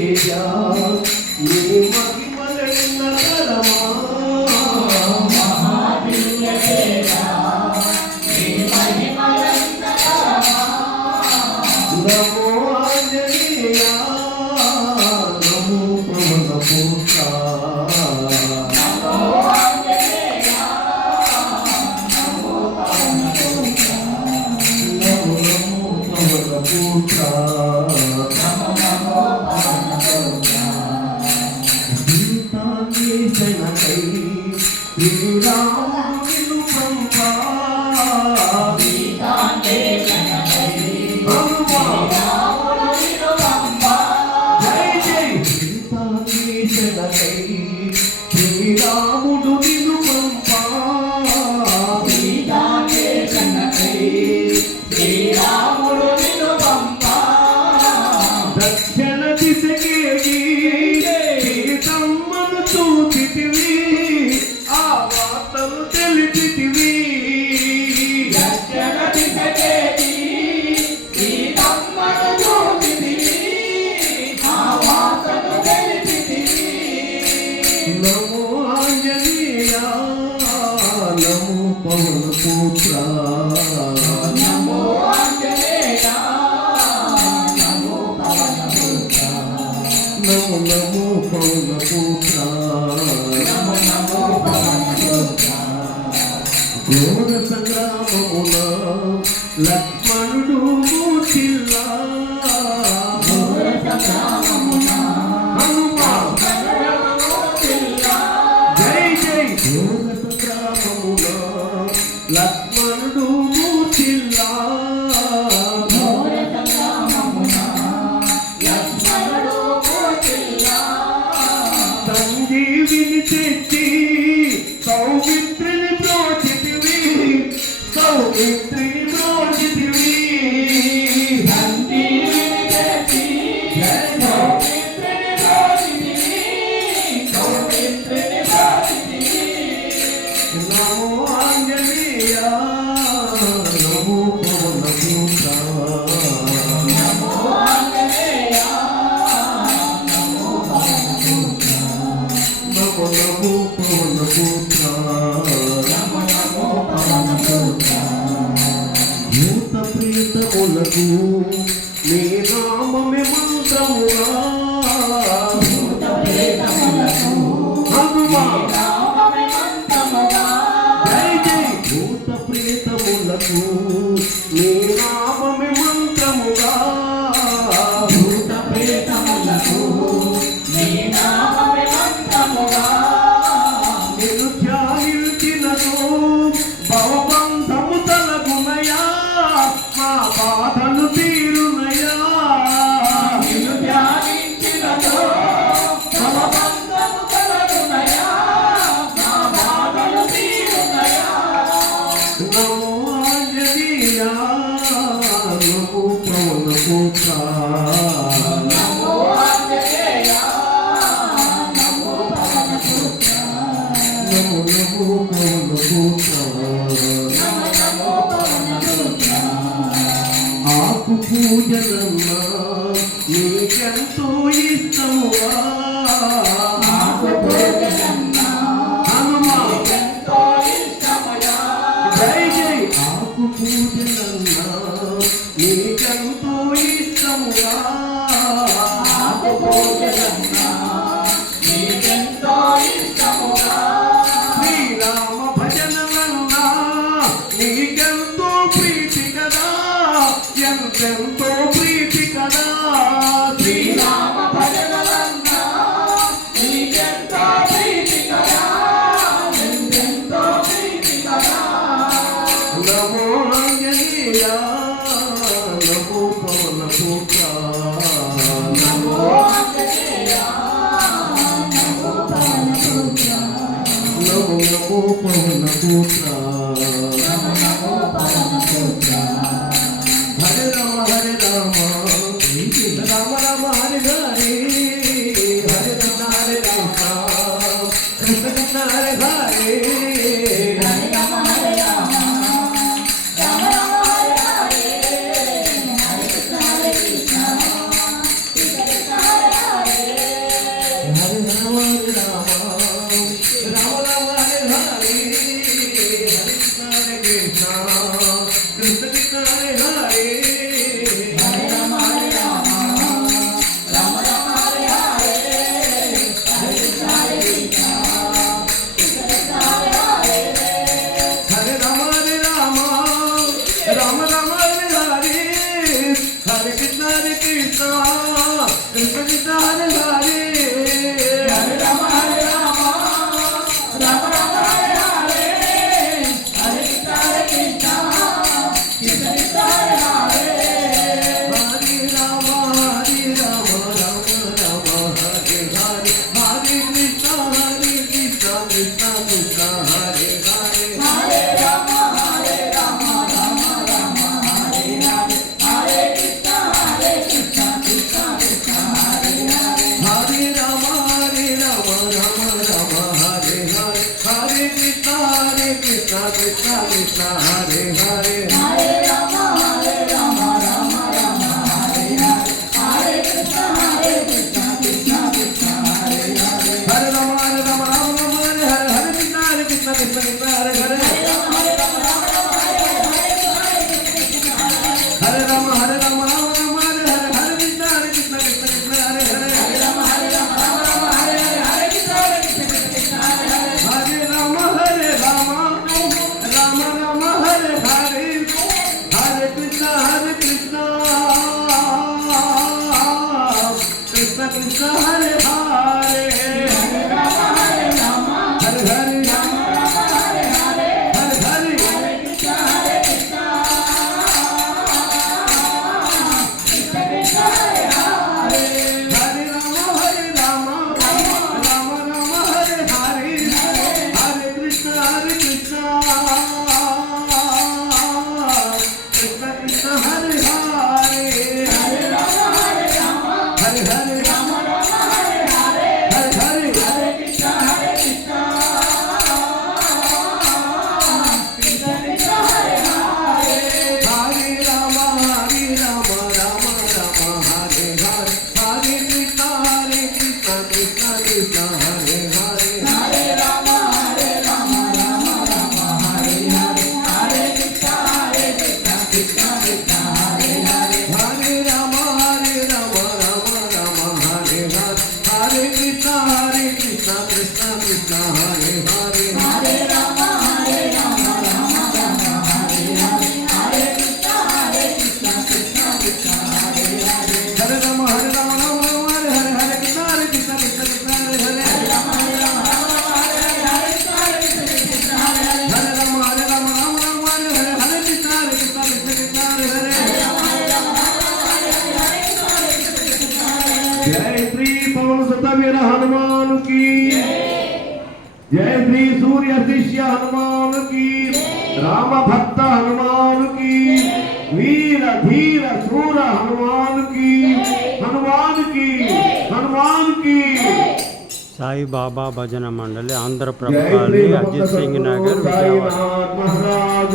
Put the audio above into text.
నీ మహిమలెన్న తరమా నమో ఆంజనేయ నమో పవన పుత్ర శ్రీరాముడు నిన్ను పంపా దక్షిణ దిశకేగి సీతమ్మను చూచితివి ఆ వార్తలు తెలిపితివి నమో ఆంజనేయ నమో పవన పుత్ర నమో ఆంజనేయ నమో పవన పుత్ర నమో నమో పవన పుత్ర నమో నమో పవన పుత్ర ఘోర సంగ్రామమున లక్ష్మణుడు మూర్ఛిల్లా ఘోర సంగ్రామమున లక్ష్మణుడు మూర్ఛిల్లా సంజీవిని తెచ్చి సౌమిత్రిని బ్రోచితివి సౌమిత్రిని బ్రోచితివి నమో ఆంజనేయ నమో పవన పుత్ర నమో ఆంజనేయ నమో పవన పుత్ర నమో నమో పవన పుత్ర నమో నమో పవన పుత్ర భూత ప్రేతములకు నీ నామమే మంత్రముగా భూత ప్రేతములకు హనుమా భూత ప్రేతములకు నీ నామమే మంత్రముగా భూత ప్రేతములకు నీ నామమే మంత్రముగా నిన్ను ధ్యానించినతో భవబంధము తలగునయా మా బాధలు తీరునయా నిన్ను ధ్యానించినతో భవబంధము తలగునయా మా బాధలు తీరునయా నమో ఆంజనేయ నమో పవన పుత్ర నమో ఆంజనేయ నమో పవన పుత్ర నమో నమో పవన పుత్ర నమో నమో పవన పుత్ర ఆకు పూజలన్నా నీకెంతో ఇష్టముగా ఆకు పూజలన్నా హనుమా ఎంతో ఇష్టమయా జై జై ఆకు పూజలన్నా నీకెంతో ఇష్టముగా ఆకు పూజలన్నా నీకెంతో ఇష్టముగా శ్రీరామ భజనలన్నా నీకెంతో ప్రీతి కదా ఎంతెంతో ప్రీతి కదా శ్రీరామ భజనలన్నా నీకెంతో ప్రీతి కదా ఎంతెంతో ప్రీతి కదా నమో ఆంజనేయ నమో పవన పుత్ర నమో ఆంజనేయ నమో పవన పుత్ర నమో నమో పవన పుత్ర నమో నమో పవన పుత్ర హరే రామ రామ రామ హరే హరే హరే కృష్ణ హరే రామ కృష్ణ కృష్ణ హరే హరే హరే రామ హరే రామ రామ రామ హరే హరే హరే కృష్ణ హరే కృష్ణ కృష్ణ కృష్ణ హరే హరే कृष्ण हरे हरे हरे राम राम राम हरे हरे हरे कृष्ण कृष्ण कृष्ण हरे हरे हरे राम राम राम हरे हरे हरे कृष्ण कृष्ण कृष्ण हरे हरे हरे राम राम राम राम हरे हरे हरे कृष्ण कृष्ण कृष्ण हरे हरे हरे राम राम राम हरे हरे हरे कृष्ण कृष्ण कृष्ण हरे हरे हरे राम राम राम हरे हरे हरे कृष्ण कृष्ण कृष्ण हरे हरे हरे राम राम राम हरे हरे हरे कृष्ण कृष्ण कृष्ण हरे हरे हरे राम राम राम हरे हरे राम हरे राम हरे हरे हरे कृष्ण कृष्ण कृष्ण हरे हरे हरे राम राम हरे हरे कृष्ण कृष्ण कृष्ण हरे हरे हरे राम राम राम हरे हरे हरे कृष्ण कृष्ण कृष्ण हरे हरे हरे राम हरे हरे राम हरे हरे हरे हरे कृष्ण कृष्ण कृष्ण कृष्ण हरे हरे हरे राम राम राम हरे हरे हरे कृष्ण कृष्ण कृष्ण हरे हरे हरे राम हरे हरे राम हरे हरे हरे हरे कृष्ण कृष्ण कृष्ण कृष्ण हरे हरे हरे राम राम राम हरे हरे हरे कृष्ण कृष्ण कृष्ण हरे हरे हरे राम राम राम हरे हरे हरे कृष्ण कृष्ण कृष्ण हरे हरे हरे राम राम हरे हरे हरे कृष्ण कृष्ण कृष्ण हरे हरे हरे राम राम हरे हरे हरे कृष्ण कृष्ण कृष्ण हरे हरे हरे राम हरे हरे हरे कृष्ण कृष्ण कृष्ण हरे हरे हरे राम राम हरे हरे कृष्ण कृष्ण हरे हरे हरे राम राम हरे हरे हरे कृष्ण कृष्ण कृष्ण हरे हरे जय श्री पवन सुत वीर हनुमान की जय श्री सूर्य शिष्य हनुमान की राम भक्त हनुमान की वीर धीर शूर हनुमान की हनुमान की हनुमान की साई बाबा भजन मंडली आंध्र प्रभाली अजित सिंह नगर विजयवाड़ा। महाराज।